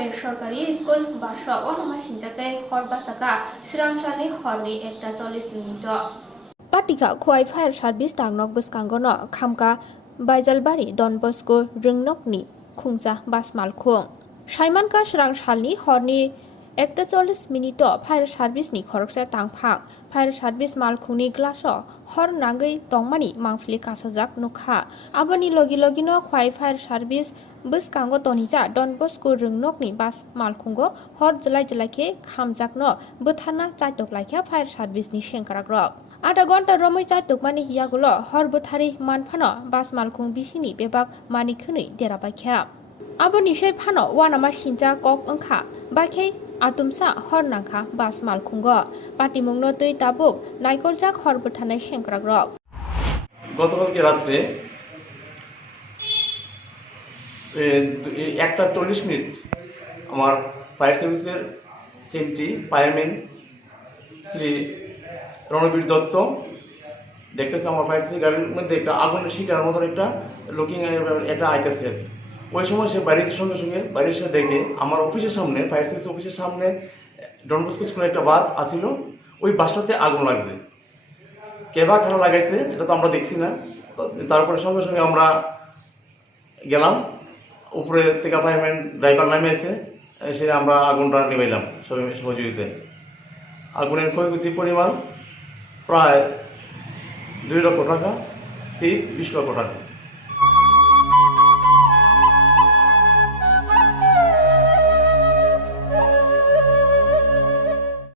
বেসরকারি স্কুল বাসা ওয়ানামা সিনজাকে হর বাসাকা শ্রাংসালি হরনি 1:40 minute Patika Khowai Fire Service Tangnok Boscangono Khamka Baijalbari Don Bosco Ringnokni Khungja Bas Malkhung Saimanka Srangsalni Horni 1:40 মিনিট fire সার্ভিসনি খরকসা তাংফাক fire service মালখুংনি গ্লাসো হর নাগৈ তংমানি মাংফলি কাসাজাক নখা আবনি লগি লগিনো খোয়াই ফায়ার সার্ভিস বসকাঙ্গ তনিজা ডন বস্কো রংনকনি বাস মালখুঙ্গো হর জলাই জলাইকে খামজাকনো বথানা চাইতক লাইখা ফায়ার সার্ভিসনি সেংকারাগ্রক আধা ঘন্টা রमै চাইতক মানি হিয়াগুলো হর বথারি মানফানো বাস মালখুং বিসিনি বেবাক মানি খনি দেরাবাইখা আবনি সেই ফানো ওয়ানামা সিনজা কক ওংখা বাখে আতুমসা হরনাংখা বাস মালখুঙ্গ পাটিমুংনো তৈ তাবুক নাইকলজাক হরবথানাই সেংক্রাগ্রক গতকালকে রাত্রে 1:40 মিনিট আমার ফায়ার সার্ভিসের সেন্ট্রি ফায়ারম্যান শ্রী রণবীর দত্ত দেখতেছে আমার ফায়ার সার্ভিস গাড়ির মধ্যে একটা আগুনের শিকার মতন একটা লুকিং একটা আইতেছে। ওই সময় সে বাইরের সঙ্গে সঙ্গে বাইরের সাথে দেখে আমার অফিসের সামনে ফায়ার সার্ভিস অফিসের সামনে ডন বস্কো স্কুলের একটা বাস আসিল, ওই বাসটাতে আগুন লাগছে। কেবা খেলা লাগাইছে এটা তো আমরা দেখছি না। তারপরে সঙ্গে সঙ্গে আমরা গেলাম, উপরে থেকে ফায়ারম্যান ড্রাইভার নামে এসে এসে আমরা আগুনটা নেমেলাম সহযোগিতায়। আগুনের ক্ষয়ক্ষতির পরিমাণ প্রায় 2 লক্ষ টাকা, 20 লক্ষ টাকা।